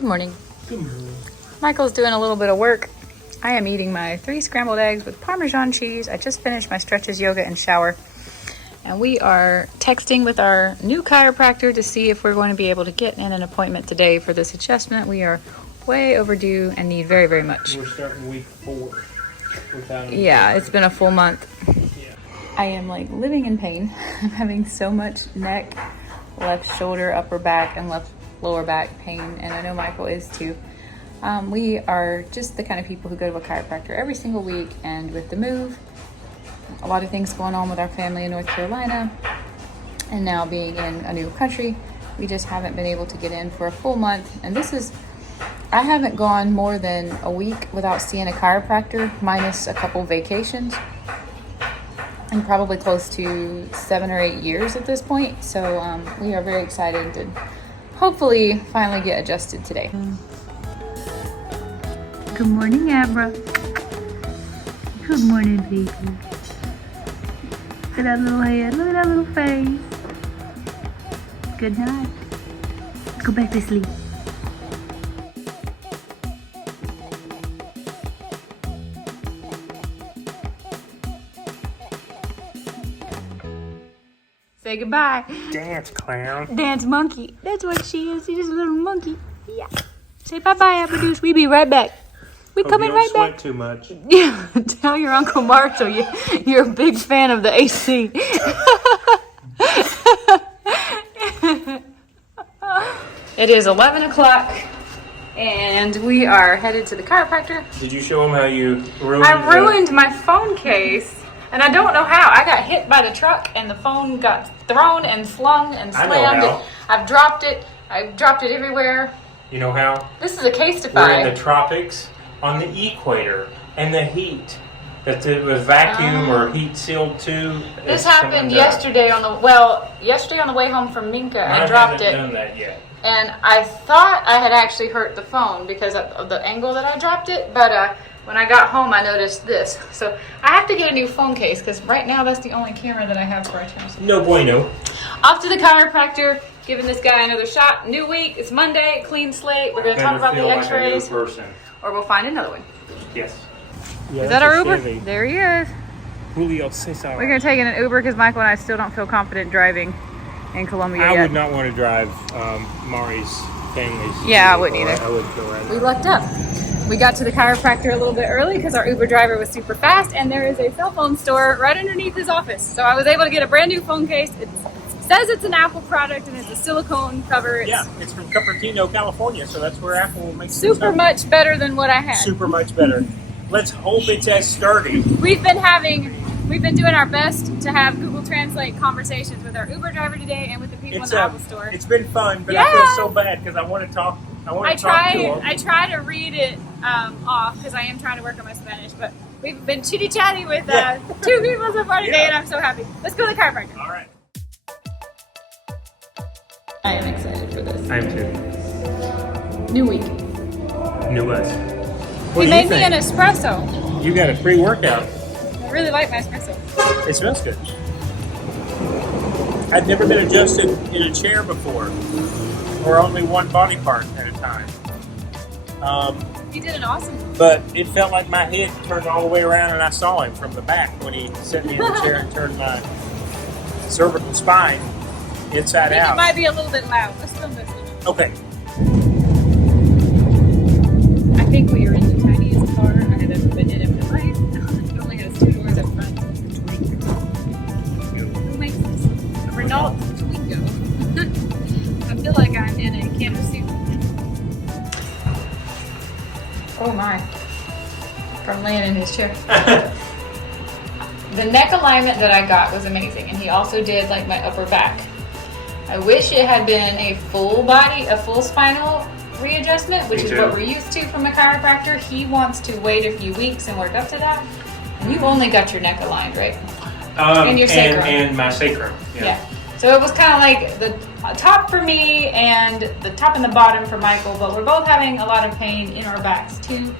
Good morning. Good morning. Michael's doing a little bit of work. I am eating my 3 scrambled eggs with Parmesan cheese. I just finished my stretches, yoga, and shower. And we are texting with our new chiropractor to see if we're going to be able to get in an appointment today for this adjustment. We are way overdue and need very, very much. We're starting week 4 without any. Yeah, it's been a full month. Yeah. I am like living in pain. I'm having so much neck, left shoulder, upper back, and left lower back pain, and I know Michael is too. We are just the kind of people who go to a chiropractor every single week, and with the move, a lot of things going on with our family in North Carolina, and now being in a new country, we just haven't been able to get in for a full month. And I haven't gone more than a week without seeing a chiropractor, minus a couple vacations, and probably close to 7 or 8 years at this point. So we are very excited to hopefully finally get adjusted today. Good morning, Abra. Good morning, baby. Look at that little head. Look at that little face. Good night. Go back to sleep. Say goodbye. Dance, clown. Dance monkey. That's what she is. She's just a little monkey. Yeah. Say bye-bye, Abadoos. We be right back. We coming right back. Don't sweat too much. Yeah. Tell your Uncle Marshall you're a big fan of the AC. It is 11 o'clock, and we are headed to the chiropractor. Did you show him how you ruined I ruined my phone case. And I don't know how. I got hit by the truck and the phone got thrown and slung and I know slammed. how. I've dropped it. I've dropped it everywhere. You know how? This is a case to We're in find. the tropics on the equator, and the heat that it was vacuum or heat sealed too. This happened yesterday on the way home from Minka. I dropped it. Done that yet. And I thought I had actually hurt the phone because of the angle that I dropped it. But when I got home, I noticed this. So I have to get a new phone case because right now that's the only camera that I have for our channel. No bueno. Off to the chiropractor, giving this guy another shot. New week, it's Monday, clean slate. We're going to talk about the x-rays, Like a new person. or we'll find another one. Yes. Is that our Uber? There he is. Julio Cesar. We're going to take in an Uber because Michael and I still don't feel confident driving in Colombia I yet. would not want to drive Mari's family's. Yeah, I wouldn't either. I wouldn't go right We now. lucked up. We got to the chiropractor a little bit early because our Uber driver was super fast, and there is a cell phone store right underneath his office. So I was able to get a brand new phone case. It says it's an Apple product, and it's a silicone cover. It's It's from Cupertino, California, so that's where Apple makes super much better than what I had. Super much better. Let's hope it's as sturdy. We've been doing our best to have Google Translate conversations with our Uber driver today and with the people in the Apple store. It's been fun, but Yeah. I feel so bad because I want to talk. I try to read it off because I am trying to work on my Spanish, but we've been chitty-chatty with 2 people so far today, and I'm so happy. Let's go to the chiropractor. All right. I am excited for this. I am too. New week. New us. He made me an espresso. You got a free workout. I really like my espresso. It smells good. I've never been adjusted in a chair before, or only one body part at a time. He did an awesome. But it felt like my head turned all the way around, and I saw him from the back when he set me in the chair and turned my cervical spine inside It out. might be a little bit loud. Let's film this. Okay. I think we are in the tiniest car I have ever been in my life. It only has 2 doors up front. Who makes this? A Renault Twingo. I feel like I'm in a canvas suit. Oh my. From laying in his chair. The neck alignment that I got was amazing, and he also did like my upper back. I wish it had been a full spinal readjustment, which is what we're used to from a chiropractor. He wants to wait a few weeks and work up to that. And you've only got your neck aligned, right? And your sacrum. And my sacrum. Yeah. So it was kind of like the top for me and the top and the bottom for Michael, but we're both having a lot of pain in our backs too.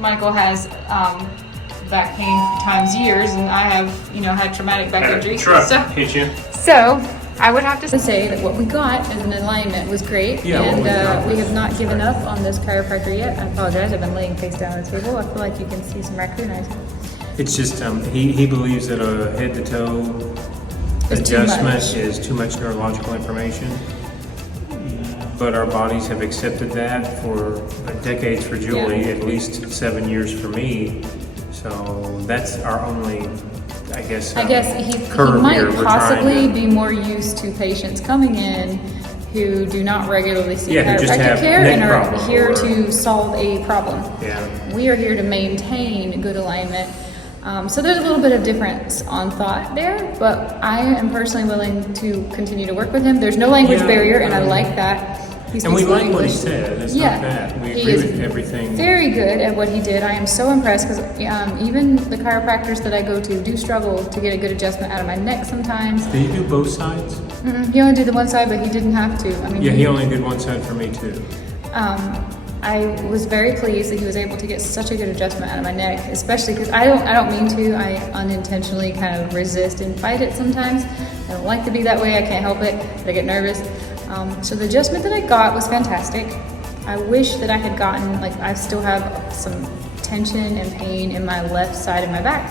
Michael has back pain times years, and I have, had traumatic back injuries. Truck hit you. So I would have to say that what we got as an alignment was great, Yeah, what we got and we was have not given up on this chiropractor yet. I apologize, I've been laying face down on the table. I feel like you can see some raccoon eyes. It's just he believes that a head to toe It's too adjustment much. is too much neurological information. But our bodies have accepted that for decades for Julie, Yeah. at least 7 years for me. So that's our only, I guess He curve might here. We're possibly trying to- be more used to patients coming in who do not regularly see Yeah, who just chiropractic have care neck and are problem here or- to solve a problem. Yeah. We are here to maintain good alignment. So there's a little bit of difference on thought there, but I am personally willing to continue to work with him. There's no language Yeah, barrier, and I like that. He And we speaks like what he English. said. It's Yeah, not that. We he agree is with everything. very good at what he did. I am so impressed because even the chiropractors that I go to do struggle to get a good adjustment out of my neck sometimes. Did he do both sides? He only did the one side, but he didn't have to. I mean, Yeah, he only did one side for me too. I was very pleased that he was able to get such a good adjustment out of my neck, especially because I don't mean to. I unintentionally kind of resist and fight it sometimes. I don't like to be that way. I can't help it. But I get nervous. So the adjustment that I got was fantastic. I wish that I had gotten, like, I still have some tension and pain in my left side of my back.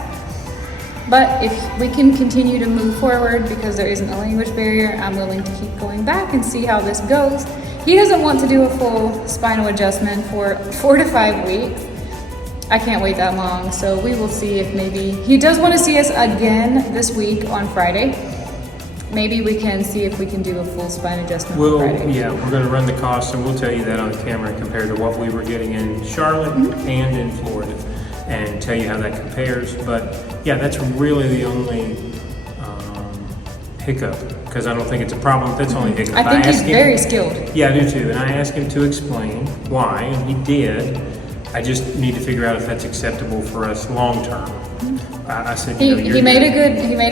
But if we can continue to move forward because there isn't a language barrier, I'm willing to keep going back and see how this goes. He doesn't want to do a full spinal adjustment for 4 to 5 weeks. I can't wait that long, so we will see if maybe he does want to see us again this week on Friday. Maybe we can see if we can do a full spine adjustment on Friday. Yeah, we're going to run the costs, and we'll tell you that on camera compared to what we were getting in Charlotte and in Florida, and tell you how that compares. But yeah, that's really the only hiccup, because I don't think it's a problem. That's the only hiccup. I think he's asked him- very skilled. Yeah, I do too. And I asked him to explain why, and he did. I just need to figure out if that's acceptable for us long term. I said, you know, He made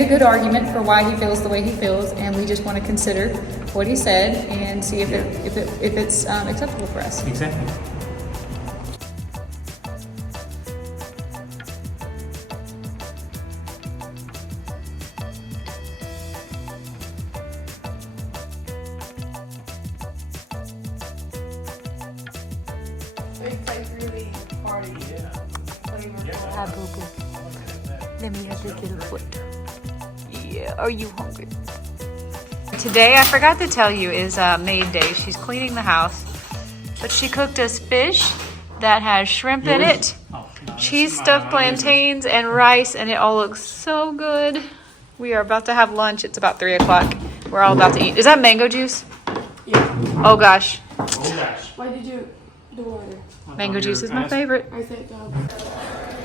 a good argument for why he feels the way he feels, and we just want to consider what he said and see if it's acceptable for us. Exactly. It's like really party. Hi, boo boo. Let me have your little foot. Yeah, are you hungry? Today, I forgot to tell you, is maid day. She's cleaning the house, but she cooked us fish that has shrimp in it, cheese stuffed plantains, and rice, and it all looks so good. We are about to have lunch. It's about 3 o'clock. We're all about to eat. Is that mango juice? Yeah. Oh gosh, Oh gosh. Why did you the water? mango juice is my favorite. I said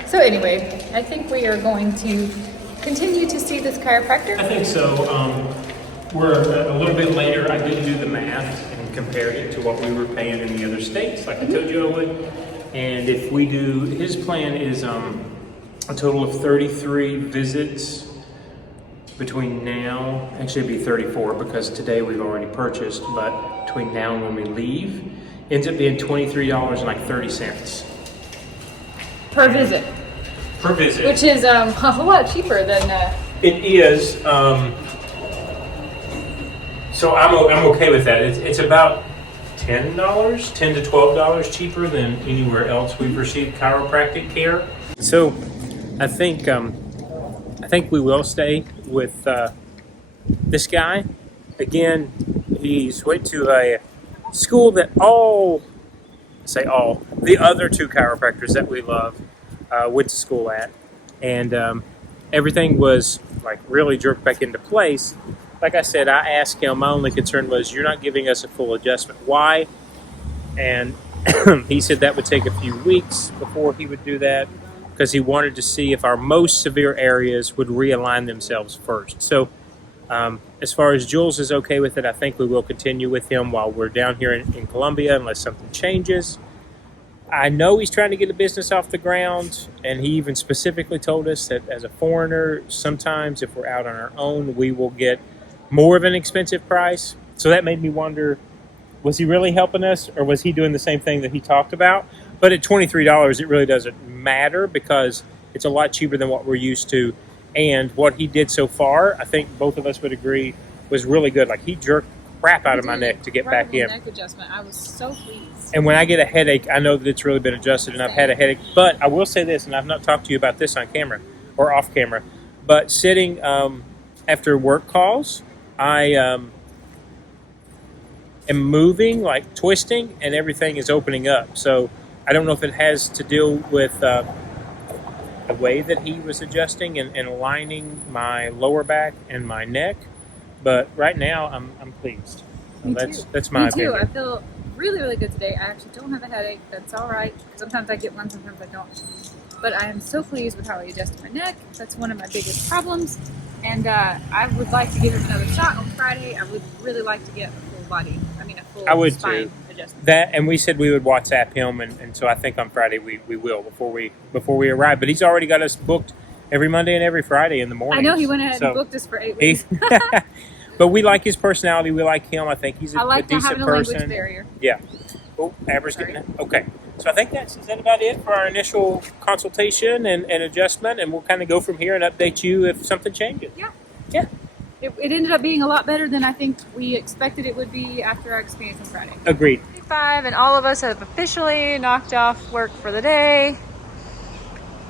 So anyway, I think we are going to continue to see this chiropractor. I think so. We're a little bit later. I did do the math and compared it to what we were paying in the other states, like I told you I would. And if we do, his plan is a total of 33 visits between now, actually it'd be 34 because today we've already purchased, but between now and when we leave, ends up being $23.30 Per visit, per visit. which is a whole lot cheaper than It is. So I'm okay with that. It's about $10, $10 to $12 cheaper than anywhere else we've received chiropractic care. So I think we will stay with this guy. Again, he's went to a school that the other two chiropractors that we love went to school at, and everything was like really jerked back into place. Like I said, I asked him, my only concern was you're not giving us a full adjustment. Why? And he said that would take a few weeks before he would do that because he wanted to see if our most severe areas would realign themselves first. So as far as Jules is okay with it, I think we will continue with him while we're down here in Columbia unless something changes. I know he's trying to get a business off the ground, and he even specifically told us that as a foreigner, sometimes if we're out on our own, we will get more of an expensive price. So that made me wonder, was he really helping us, or was he doing the same thing that he talked about? But at $23, it really doesn't matter because it's a lot cheaper than what we're used to. And what he did so far, I think both of us would agree, was really good. Like he jerked crap out of my neck to get back in. Neck adjustment. I was so pleased. And when I get a headache, I know that it's really been adjusted, and I've had a headache. But I will say this, and I've not talked to you about this on camera or off camera, but sitting after work calls, I am moving, like twisting, and everything is opening up. So I don't know if it has to do with the way that he was adjusting and aligning my lower back and my neck. But right now, I'm pleased. So that's my opinion. Me too. I feel really, really good today. I actually don't have a headache. That's all right. Sometimes I get one, sometimes I don't. But I am so pleased with how he adjusted my neck. That's one of my biggest problems. And I would like to give him another shot on Friday. I would really like to get a full spine adjustment. That, and we said we would WhatsApp him, and so I think on Friday we will before we arrive. But he's already got us booked every Monday and every Friday in the morning. I know he went ahead and booked us for 8 weeks. But we like his personality. We like him. I think he's a decent person. Language barrier. Yeah. Oh, Amber's getting it. Okay. So I think is that about it for our initial consultation and adjustment, and we'll kind of go from here and update you if something changes. Yeah. Yeah. It ended up being a lot better than I think we expected it would be after our experience on Friday. Agreed. 5, and all of us have officially knocked off work for the day.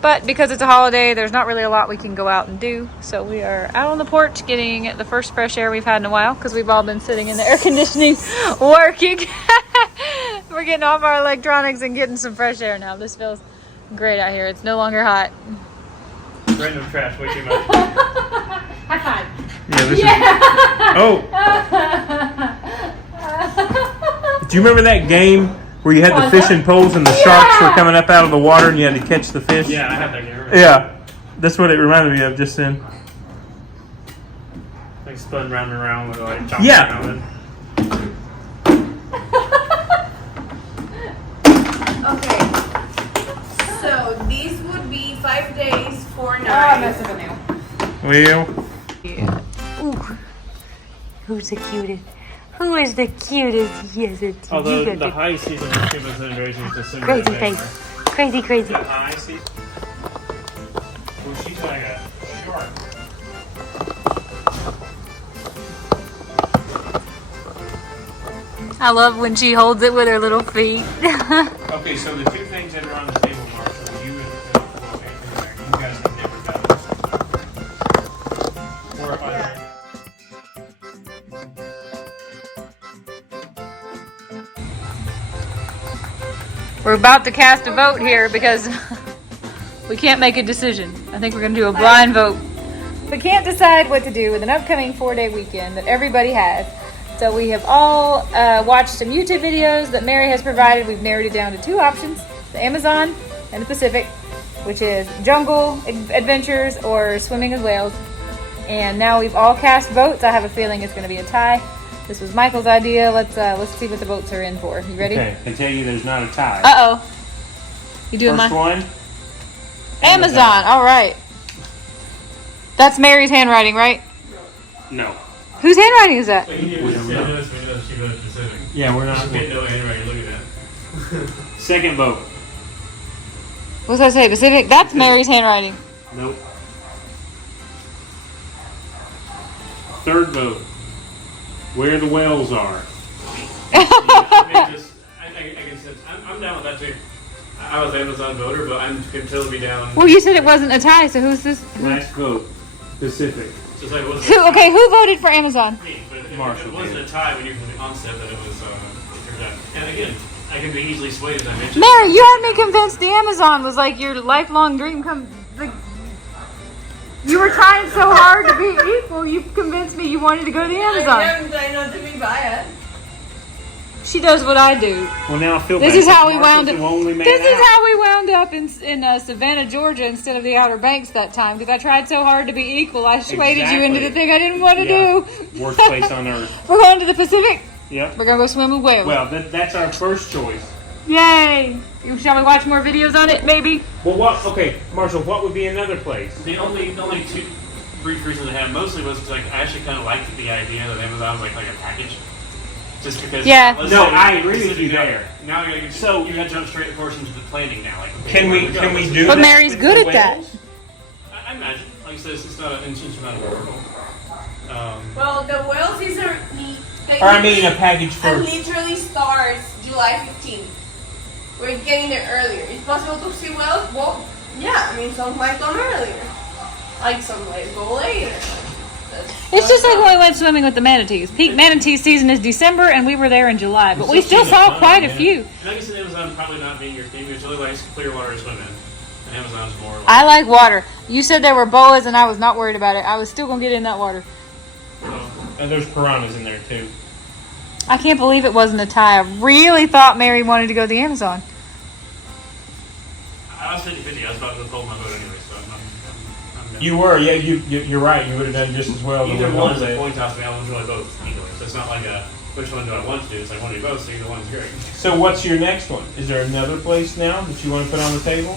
But because it's a holiday, there's not really a lot we can go out and do. So we are out on the porch getting the first fresh air we've had in a while because we've all been sitting in the air conditioning working. We're getting off our electronics and getting some fresh air now. This feels great out here. It's no longer hot. Random trash, way too much. High five. Do you remember that game where you had the fishing poles and the sharks were coming up out of the water and you had to catch the fish? Yeah, I have that game. Yeah, that's what it reminded me of just then. Like spun round and round with like Yeah. around it. Okay. So these would be 5 days, 4 nights. I messed up a nail. Well, Ooh. Who's the cutest? Who is the cutest? Yes, it's Although you. the high season of Cuban celebration is December. Crazy and May. face. Crazy, crazy. The high season. Well, she's like a shark. I love when she holds it with her little feet. Okay, so the two things that are on the table, Marshall, you and Anthony, you guys have never done this. Or We're about to cast a vote here because we can't make a decision. I think we're going to do a blind vote. We can't decide what to do with an upcoming 4-day weekend that everybody has. So we have all watched some YouTube videos that Mary has provided. We've narrowed it down to 2 options, the Amazon and the Pacific, which is jungle adventures or swimming with whales. And now we've all cast votes. I have a feeling it's going to be a tie. This was Michael's idea. Let's see what the votes are in for. You ready? Okay, I tell you there's not a tie. Uh-oh. You doing First mine? one? Amazon. All right. That's Mary's handwriting, right? No. Whose handwriting is that? Yeah, we're not. Second vote. What does that say? Pacific? That's Mary's handwriting. Nope. Third vote. Where the whales are. I'm down with that too. I was Amazon voter, but I'm can totally be down. Well, you said it wasn't a tie, so who's this? Last vote. Pacific. Just like it wasn't Who? Okay, who voted for Amazon? me, but it Marshall wasn't did. a tie when you from the onset that it was. It turned out. And again, I can be easily swayed as I mentioned. Mary, you had me convinced the Amazon was like your lifelong dream you were trying so hard to be equal, you convinced me you wanted to go to the Amazon. I'm trying not to be biased. She does what I do. Well, now I feel This bad. is how we Marshall's wound up. the only man This is out. how we wound up in Savannah, Georgia, instead of the Outer Banks that time. Because I tried so hard to be equal, I swayed you into the thing I didn't want to do. Worst place on earth. We're going to the Pacific. Yep. We're gonna go swim with whales. Well, that's our first choice. Yay! Shall we watch more videos on it? Maybe. Well, what? Okay, Marshall. What would be another place? The only 2 brief reasons I had mostly was because I actually kind of liked the idea that Amazon was like a package. Just because. Yeah. let's No, say- I agree with Pacific you now- there. Now you So- got to jump straight, of course, into the planning now. Like, okay, Can where we go? can we Let's do? But that Mary's with good the at that. whales? I imagine. Like I said, it's not an insurmountable hurdle. Well, the whale season a package literally starts July 15th. We're getting there earlier. It's possible to see whales. Well, yeah. I mean, some might come earlier. Like some might go later. It's just like when we went swimming with the manatees. Peak manatee season is December, and we were there in July, but we still saw quite a few. And I guess in Amazon probably not being your theme. It's really likes clear water to swim in. And Amazon's more. Like, I like water. You said there were boas, and I was not worried about it. I was still gonna get in that water. And there's piranhas in there too. I can't believe it wasn't a tie. I really thought Mary wanted to go to the Amazon. I was 50-50. I was about to hold my boat anyway, so I'm done. You were, yeah. You're right. You would have done just as well. Either one is a coin toss. I will enjoy both either way. So it's not like a which one do I want to do. It's like one of both. So either one's great. So what's your next one? Is there another place now that you want to put on the table?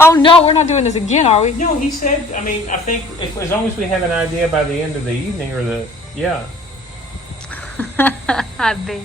Oh no, we're not doing this again, are we? No, he said. I mean, I think as long as we have an idea by the end of the evening or yeah. I bet.